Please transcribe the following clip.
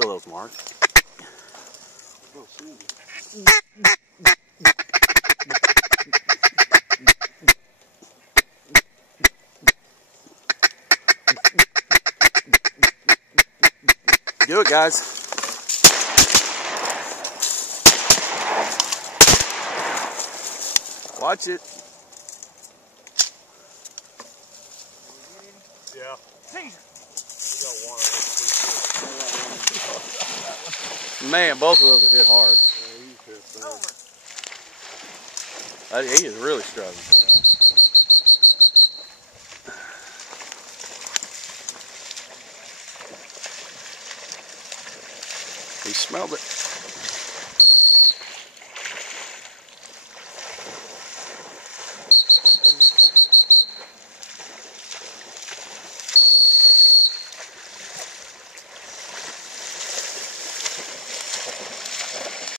kill those, Mark. Do it, guys. Watch it. Yeah. Man, both of those are hit hard. He is really struggling. He smelled it.